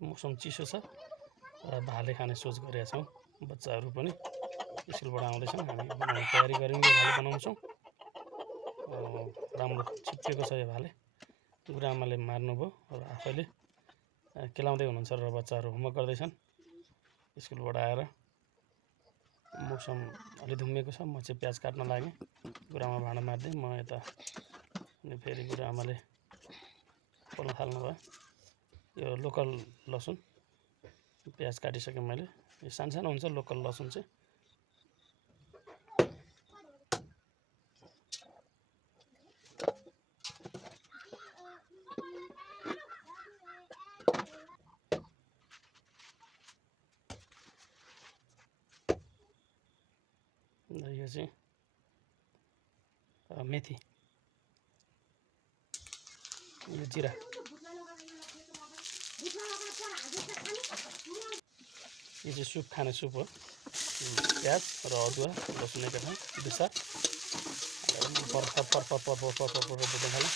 मौसम चिसो छ र भाले खाने सोच गरेका छौँ। बच्चाहरू पनि स्कुलबाट आउँदैछन्, हामी बनाउने तयारी गऱ्यौँ। यो भाले बनाउँछौँ। राम्रो छिप्पिएको छ यो भाले। गुरुआमाले मार्नुभयो र आफैले केलाउँदै हुनुहुन्छ र बच्चाहरू होमवर्क गर्दैछन् स्कुलबाट आएर। मौसम अलि धुम्मिएको छ। म चाहिँ प्याज काट्न लागेँ। गुरुआमा भाँडा मार्दै म यता, अनि फेरि गुरुआमाले पोल्न थाल्नुभयो। यो लोकल लसुन प्याज काटिसकेँ मैले। यो सानो हुन्छ लोकल लसुन चाहिँ। यो चाहिँ मेथी, यो जिरा, यो चाहिँ सुप खाने सुप हो। प्याज र अदुवा लसुन एकैठाउँ दुसा बुट्न थाल्यो।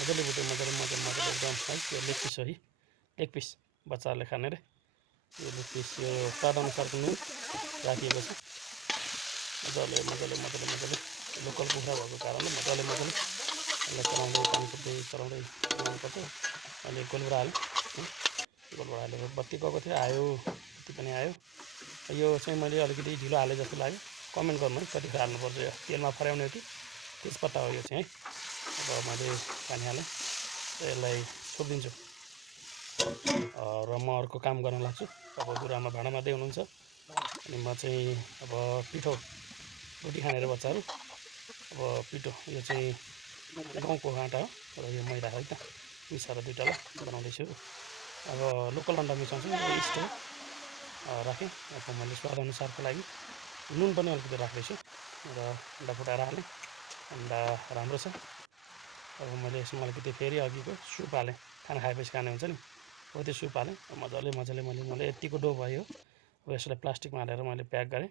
मजाले बुट्यो, मजाले एकदम है। यो लेग पिस हो, लेग पिस बच्चाहरूले खाने रे। यो लेग पिस यो स्वाद अनुसारको नुन राखिएको छ। मजाले लोकल कुखुरा भएको कारणले मजाले यसलाई चलाउँदै पानी पुग्दै चलाउँदै बनाउनुपर्छ। अहिले गोलबाट हालेँ, गोलबाट हालेको बत्ती गएको थियो, आयो, बत्ती पनि आयो। यो चाहिँ मैले अलिकति ढिलो हालेँ जस्तो लाग्यो। कमेन्ट गर्नु है कतिखेर हाल्नुपर्छ। यो तेलमा फर्याउने हो कि तेजपत्ता हो यो चाहिँ है। अब मैले पानी हालेँ र यसलाई छोडिदिन्छु र म अर्को काम गर्न लाग्छु। अब गुरुआमा भाँडा मार्दै हुनुहुन्छ, अनि म चाहिँ अब पिठो रोटी खाने रे बच्चाहरू। अब पिठो यो चाहिँ गहुँको आँटा हो र यो मैदा है त, मिसाएर दुइटालाई बनाउँदैछु। अब लोकल अन्डा मिसाउँछु। यो इस्ट हो राखेँ। अब मैले स्वाद अनुसारको लागि नुन पनि अलिकति राख्दैछु र अन्डा फुटाएर हालेँ। अन्डा राम्रो छ। अब मैले यसमा अलिकति फेरि अघिको सुप हालेँ, खाना खाएपछि खाने हुन्छ नि हो, त्यो सुप हालेँ। मजाले मैले यतिको डो भयो। अब यसलाई प्लास्टिकमा हालेर मैले प्याक गरेँ।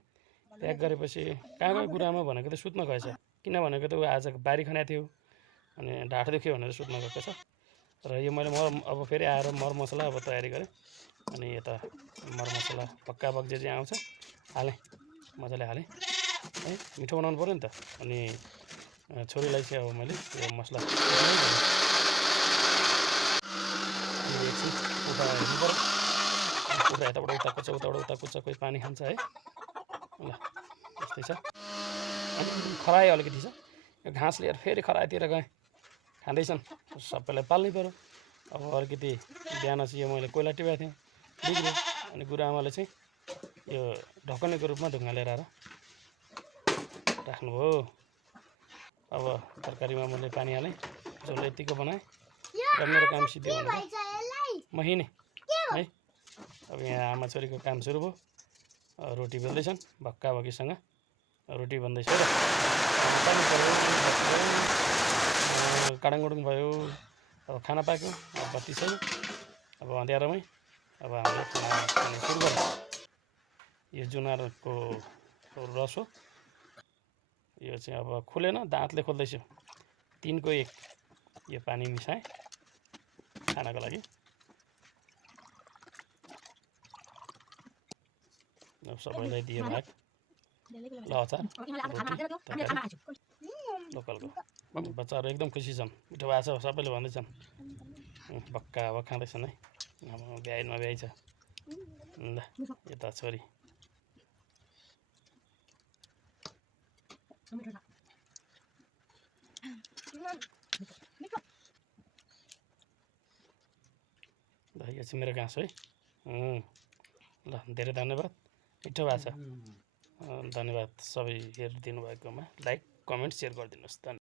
प्याक गरेपछि कहाँ गयो गुरुआमा भनेको त सुत्न गएछ। किन भनेको त ऊ आज बारी खनेको थियो, अनि ढाड दुख्यो भनेर सुत्न गएको छ। र यो मैले अब फेरि आएर मरमसला अब तयारी गरेँ। अनि यता मरमसला भक्काभक जे आउँछ हालेँ, मजाले हालेँ है। मिठो बनाउनु पऱ्यो नि त। अनि छोरीलाई चाहिँ अब मैले यो मसला एकछिन उता हेर्नु पऱ्यो। कुखुरा यताबाट उता कुच्छ, उताबाट उता कुच्छ, कोही पानी खान्छ है। ल यस्तै छ। अनि खरायो अलिकति छ। यो घाँस लिएर फेरि खरायोतिर गएँ। खाँदैछन्, सबैलाई पाल्नै पऱ्यो। अब अलिकति बिहान चाहिँ यो मैले कोइला टिपेको थिएँ, बिग्रियो। अनि गुरुआमाले चाहिँ यो ढकनेको रूपमा ढुङ्गा लिएर आएर राख्नुभयो। अब तरकारीमा मैले पानी हालेँ, झोल यतिको बनाएँ र मेरो काम सिद्धियो भनेर म हिँडेँ है। अब यहाँ आमा छोरीको काम सुरु भयो। रोटी बेल्दैछन् भक्काभक्कीसँग, रोटी बन्दैछ र पानी पऱ्यो, काडाङगुडुङ भयो। अब खाना पाक्यो, अब बत्ती छैन, अब अँध्यारोमै अब हामीले खाना खाने सुरु गरौँ। यो जुनारको रस हो। यो चाहिँ अब खुलेन, दाँतले खोल्दैछु। 3 को 1 यो पानी मिसाएँ खानाको लागि। अब सबैलाई दियो भाग। ल अचार, रोटी, तरकारी लोकलको। बच्चाहरू एकदम खुसी छन्, मिठो भएको छ सबैले भन्दैछन्। भक्का अब खाँदैछन् है। भ्याइ नभ्याइ छ। ल यता छोरी ल यो चाहिँ मेरो घाँस है। ल धेरै धन्यवाद, मिठो भएको छ। धन्यवाद सबै हेरिदिनु भएकोमा। लाइक कमेन्ट सेयर गरिदिनुहोस्।